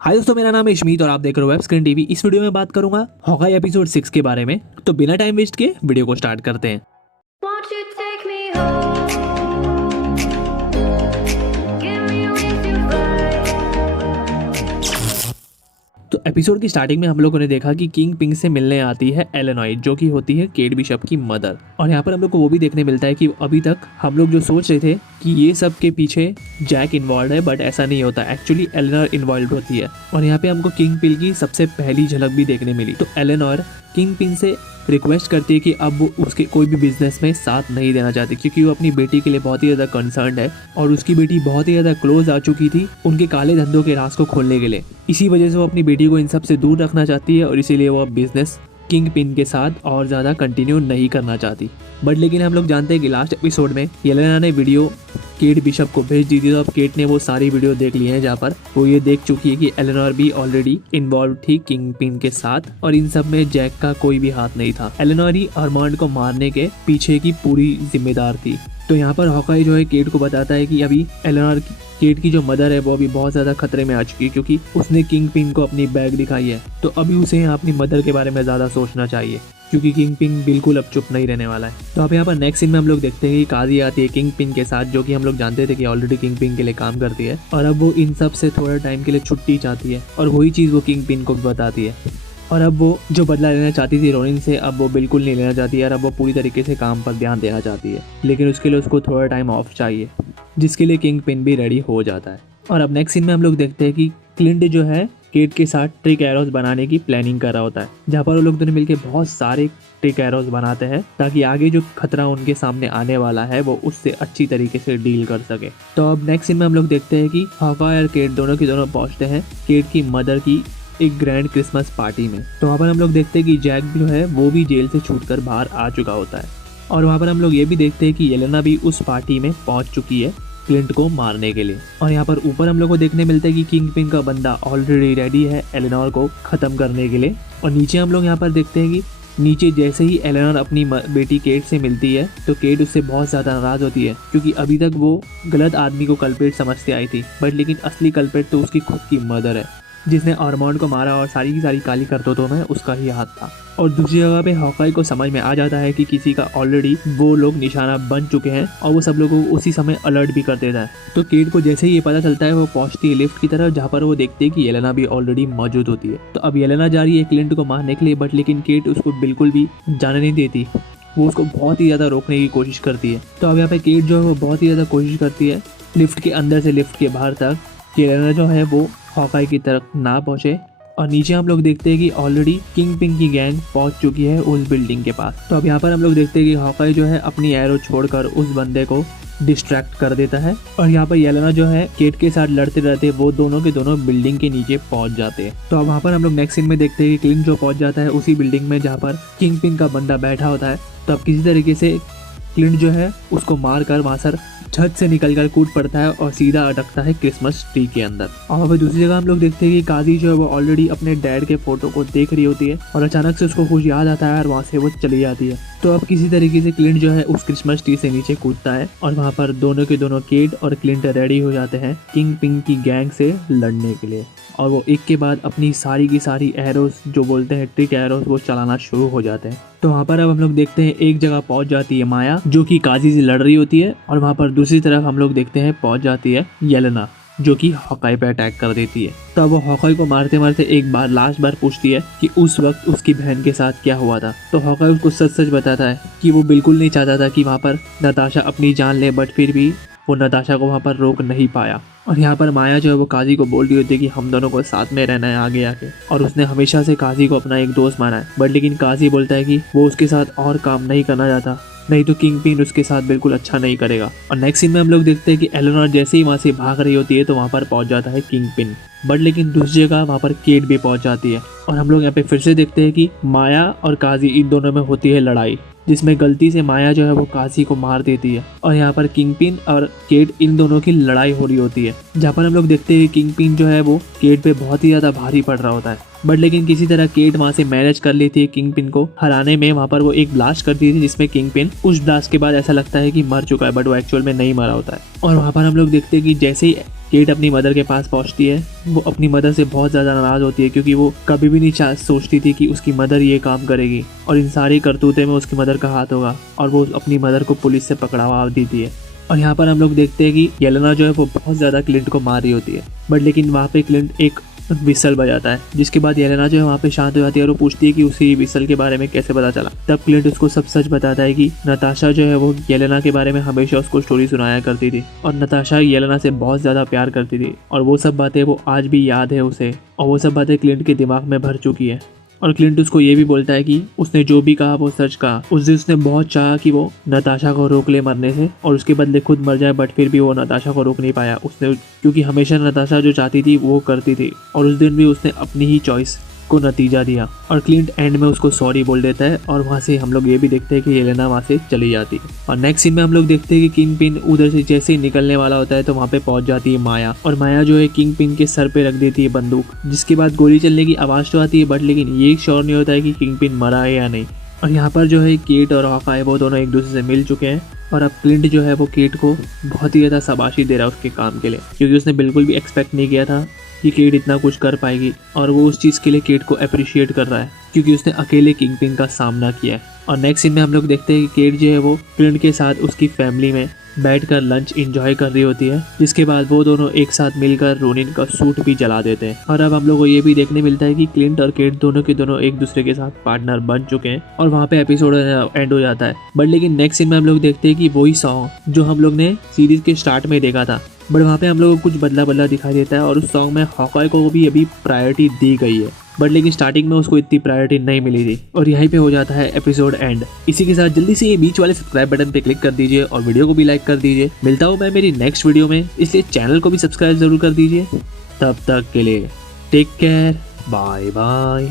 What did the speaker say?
हाय दोस्तों, मेरा नाम है इशमीत और आप देख रहे हो वेब स्क्रीन टीवी। इस वीडियो में बात करूंगा हॉकाई एपिसोड 6 के बारे में। तो बिना टाइम वेस्ट किए वीडियो को स्टार्ट करते हैं। Won't you take me home? Give me with your vibe. तो एपिसोड की स्टार्टिंग में हम लोगों ने देखा कि किंग पिंग से मिलने आती है एलेनॉय, जो कि होती है केट बिशप की मदर। और यहाँ पर हम लोग को वो भी देखने मिलता है कि अभी तक हम लोग जो सोच रहे थे कि ये सब के पीछे जैक इन्वॉल्व है, बट ऐसा नहीं होता। एक्चुअली एलेनॉर इन्वॉल्व होती है। और यहाँ पे हमको किंग पिंग की सबसे पहली झलक भी देखने मिली। तो एलेनॉर किंग पिंग से रिक्वेस्ट करती है कि अब वो उसके कोई भी बिजनेस में साथ नहीं देना चाहती, क्योंकि वो अपनी बेटी के लिए बहुत ही ज़्यादा कंसर्न है और उसकी बेटी बहुत ही ज़्यादा क्लोज आ चुकी थी उनके काले धंधों के राज को खोलने के लिए। इसी वजह से वो अपनी बेटी को इन सब से दूर रखना चाहती है और इसीलिए वो अब बिजनेस किंग पिन के साथ और ज़्यादा कंटिन्यू नहीं करना चाहती। बट लेकिन हम लोग जानते हैं कि लास्ट एपिसोड में येलेना ने वीडियो केट बिशप को भेज दी थी। तो अब केट ने वो सारी वीडियो देख ली है, जहाँ पर वो ये देख चुकी है कि एलेनॉर भी ऑलरेडी इन्वॉल्व थी किंग पिन के साथ और इन सब में जैक का कोई भी हाथ नहीं था। एलेनॉर ही आर्मांड को मारने के पीछे की पूरी जिम्मेदार थी। तो यहाँ पर हॉकाई जो है केट को बताता है कि अभी एलेनॉर केट की जो मदर है वो अभी बहुत ज़्यादा खतरे में आ चुकी है, क्योंकि उसने किंग पिन को अपनी बैग दिखाई है। तो अभी उसे यहाँ अपनी मदर के बारे में ज़्यादा सोचना चाहिए, क्योंकि किंग पिन बिल्कुल अब चुप नहीं रहने वाला है। तो अब यहाँ पर नेक्स्ट सीन में हम लोग देखते हैं कि काजी आती है किंग पिन के साथ, जो कि हम लोग जानते थे कि ऑलरेडी किंग पिन के लिए काम करती है। और अब वो इन सब से थोड़ा टाइम के लिए छुट्टी चाहती है और वही चीज़ वो किंग पिन को भी बताती है। और अब वो जो बदला लेना चाहती थी रोनिन से, अब वो बिल्कुल नहीं लेना चाहती है और अब वो पूरी तरीके से काम पर ध्यान देना चाहती है। लेकिन उसके लिए उसको थोड़ा टाइम ऑफ चाहिए, जिसके लिए किंग पिन भी रेडी हो जाता है। और अब नेक्स्ट सीन में हम लोग देखते हैं कि क्लिंट जो है केट के साथ ट्रिक एरोस बनाने की प्लानिंग कर रहा होता है, जहाँ पर वो लोग दोनों मिलकर बहुत सारे ट्रिक एरोस बनाते हैं ताकि आगे जो खतरा उनके सामने आने वाला है वो उससे अच्छी तरीके से डील कर सके। तो अब नेक्स्ट सीन में हम लोग देखते हैं कि हॉकाई और केट दोनों के दोनों पहुंचते हैं केट की मदर की एक ग्रैंड क्रिसमस पार्टी में। तो वहाँ पर हम लोग देखते हैं कि जैक जो है वो भी जेल से छूटकर बाहर आ चुका होता है। और वहाँ पर हम लोग ये भी देखते हैं कि येलेना भी उस पार्टी में पहुँच चुकी है क्लिंट को मारने के लिए। और यहाँ पर ऊपर हम लोग को देखने मिलता है कि किंग पिन का बंदा ऑलरेडी रेडी है एलेनॉर को ख़त्म करने के लिए। और नीचे हम लोग यहाँ पर देखते हैं कि नीचे जैसे ही एलेनॉर अपनी बेटी केट से मिलती है तो केट उससे बहुत ज़्यादा नाराज़ होती है, क्योंकि अभी तक वो गलत आदमी को कल्प्रिट समझते आई थी, बट लेकिन असली कल्प्रिट तो उसकी खुद की मदर है, जिसने आर्मांड को मारा और सारी की सारी काली करतूतों में उसका ही हाथ था। और दूसरी जगह पे हॉकाई को समझ में आ जाता है कि किसी का ऑलरेडी वो लोग निशाना बन चुके हैं और वो सब लोगों को उसी समय अलर्ट भी कर देता है। तो केट को जैसे ही ये पता चलता है वो पहुंचती है लिफ्ट की तरफ, जहाँ पर वो देखती है कि येलेना भी ऑलरेडी मौजूद होती है। तो अब येलेना जा रही है क्लिंट को मारने के लिए, बट लेकिन केट उसको बिल्कुल भी जाने नहीं देती। वो उसको बहुत ही ज़्यादा रोकने की कोशिश करती है। तो अब यहाँ पे केट जो है वो बहुत ही ज़्यादा कोशिश करती है लिफ्ट के अंदर से लिफ्ट के बाहर तक कि येलेना जो है वो हॉकाई की तरफ ना पहुंचे। और नीचे हम लोग देखते हैं कि ऑलरेडी किंग पिन की गैंग पहुंच चुकी है उस बिल्डिंग के पास। तो अब यहाँ पर हम लोग देखते हैं कि हॉकाई जो है अपनी एरो छोड़कर उस बंदे को डिस्ट्रैक्ट कर देता है। और यहाँ पर येलेना जो है केट के साथ लड़ते लड़ते वो दोनों के दोनों बिल्डिंग के नीचे पहुंच जाते हैं। तो अब वहाँ पर हम लोग नेक्स्ट सीन में देखते हैं कि क्लिंट जो पहुंच जाता है उसी बिल्डिंग में जहाँ पर किंग पिन का बंदा बैठा होता है। तो अब किसी तरीके से क्लिंट जो है उसको मार कर वहाँ सर छत से निकलकर कूद पड़ता है और सीधा अटकता है क्रिसमस ट्री के अंदर। और फिर दूसरी जगह हम लोग देखते हैं कि काजी जो है वो ऑलरेडी अपने डैड के फोटो को देख रही होती है और अचानक से उसको कुछ याद आता है और वहाँ से वो चली जाती है। तो अब किसी तरीके से क्लिंट जो है उस क्रिसमस ट्री से नीचे कूदता है और वहाँ पर दोनों के दोनों केट और क्लिंट रेडी हो जाते हैं किंग पिन की गैंग से लड़ने के लिए। और वो एक के बाद अपनी सारी की सारी एरोस जो बोलते हैं ट्रिक एरोस वो चलाना शुरू हो जाते हैं। तो वहाँ पर अब हम लोग देखते हैं एक जगह पहुँच जाती है माया, जो कि काजी से लड़ रही होती है। और वहाँ पर दूसरी तरफ हम लोग देखते हैं पहुँच जाती है येलेना, जो कि हॉकाई पे अटैक कर देती है। तो अब वो हॉकाई को मारते मारते एक बार लास्ट बार पूछती है कि उस वक्त उसकी बहन के साथ क्या हुआ था। तो हॉकाई उसको सच सच बताता है कि वो बिल्कुल नहीं चाहता था कि वहाँ पर नताशा अपनी जान ले, बट फिर भी वो नताशा को वहाँ पर रोक नहीं पाया। और यहाँ पर माया जो है वो काजी को बोल रही होती है कि हम दोनों को साथ में रहना है आगे आके, और उसने हमेशा से काजी को अपना एक दोस्त माना है। बट लेकिन काजी बोलता है कि वो उसके साथ और काम नहीं करना चाहता, नहीं तो किंग पिन उसके साथ बिल्कुल अच्छा नहीं करेगा। और नेक्स्ट सीन में हम लोग देखते हैं कि एलेनॉर जैसे ही वहाँ से भाग रही होती है तो वहाँ पर पहुँच जाता है किंग पिन। बट लेकिन दूसरी जगह वहाँ पर केट भी पहुँच जाती है। और हम लोग यहाँ पे फिर से देखते हैं कि माया और काजी इन दोनों में होती है लड़ाई, जिसमें गलती से माया जो है वो काजी को मार देती है। और यहाँ पर किंग पिन और केट इन दोनों की लड़ाई हो रही होती है, जहाँ पर हम लोग देखते हैं कि किंग पिन जो है वो केट पे बहुत ही ज़्यादा भारी पड़ रहा होता है। बट लेकिन किसी तरह केट वहाँ से मैनेज कर ली थी किंग पिन को हराने में। वहाँ पर वो एक ब्लास्ट कर दी थी जिसमें किंग पिन उस ब्लास्ट के बाद ऐसा लगता है कि मर चुका है, बट वो एक्चुअल में नहीं मरा होता है। और वहाँ पर हम लोग देखते हैं कि जैसे ही केट अपनी मदर के पास पहुंचती है, वो अपनी मदर से बहुत ज़्यादा नाराज़ होती है, क्योंकि वो कभी भी नहीं सोचती थी कि उसकी मदर ये काम करेगी और इन सारी करतूते में उसकी मदर का हाथ होगा, और वो अपनी मदर को पुलिस से पकड़वा देती है। और यहाँ पर हम लोग देखते हैं कि येलेना जो है वो बहुत ज़्यादा क्लिंट को मार रही होती है, बट लेकिन वहाँ पे क्लिंट एक विसल बजाता है, जिसके बाद येलेना जो है वहाँ पे शांत हो जाती है और वो पूछती है कि उसे विसल के बारे में कैसे पता चला। तब क्लिंट उसको सब सच बताता है कि नताशा जो है वो येलेना के बारे में हमेशा उसको स्टोरी सुनाया करती थी, और नताशा येलेना से बहुत ज़्यादा प्यार करती थी, और वो सब बातें वो आज भी याद है उसे, और वो सब बातें क्लिंट के दिमाग में भर चुकी है। और क्लिंट उसको ये भी बोलता है कि उसने जो भी कहा वो सच कहा। उस दिन उसने बहुत चाहा कि वो नताशा को रोक ले मरने से और उसके बदले खुद मर जाए, बट फिर भी वो नताशा को रोक नहीं पाया उसने, क्योंकि हमेशा नताशा जो चाहती थी वो करती थी, और उस दिन भी उसने अपनी ही चॉइस को नतीजा दिया। और क्लिंट एंड में उसको सॉरी बोल देता है, और वहाँ से हम लोग ये भी देखते हैं कि येलेना वहाँ से चली जाती है। और नेक्स्ट सीन में हम लोग देखते हैं कि किंग पिन उधर से जैसे ही निकलने वाला होता है तो वहाँ पे पहुँच जाती है माया, और माया जो है किंग पिन के सर पे रख देती है बंदूक, जिसके बाद गोली चलने की आवाज़ तो आती है, बट लेकिन ये श्योर नहीं होता है कि किंग पिन मरा है या नहीं। और यहाँ पर जो है केट और हॉकाई वो दोनों एक दूसरे से मिल चुके हैं, और अब क्लिंट जो है वो केट को बहुत ही ज़्यादा शाबाशी दे रहा है उसके काम के लिए, क्योंकि उसने बिल्कुल भी एक्सपेक्ट नहीं किया था कि केट इतना कुछ कर पाएगी, और वो उस चीज़ के लिए केट को अप्रिशिएट कर रहा है क्योंकि उसने अकेले किंग पिन का सामना किया है। और नेक्स्ट सीन में हम लोग देखते हैं कि केट जो है वो क्लिंट के साथ उसकी फैमिली में बैठकर लंच एंजॉय कर रही होती है, जिसके बाद वो दोनों एक साथ मिलकर रोनिन का सूट भी जला देते हैं। और अब हम लोग को ये भी देखने मिलता है कि क्लिंट और केट दोनों के दोनों एक दूसरे के साथ पार्टनर बन चुके हैं, और वहाँ पे एपिसोड एंड हो जाता है। बट लेकिन नेक्स्ट सीन में हम लोग देखते हैं कि वही सॉन्ग जो हम लोग ने सीरीज के स्टार्ट में देखा था, बट वहाँ पे हम लोग को कुछ बदला बदला दिखाई देता है, और उस सॉन्ग में हॉकाई को भी अभी प्रायोरिटी दी गई है, बट लेकिन स्टार्टिंग में उसको इतनी प्रायोरिटी नहीं मिली थी। और यहीं पे हो जाता है एपिसोड एंड। इसी के साथ जल्दी से ये बीच वाले सब्सक्राइब बटन पे क्लिक कर दीजिए और वीडियो को भी लाइक कर दीजिए। मिलता हूँ मैं मेरी नेक्स्ट वीडियो में, इसलिए चैनल को भी सब्सक्राइब जरूर कर दीजिए। तब तक के लिए टेक केयर, बाय बाय।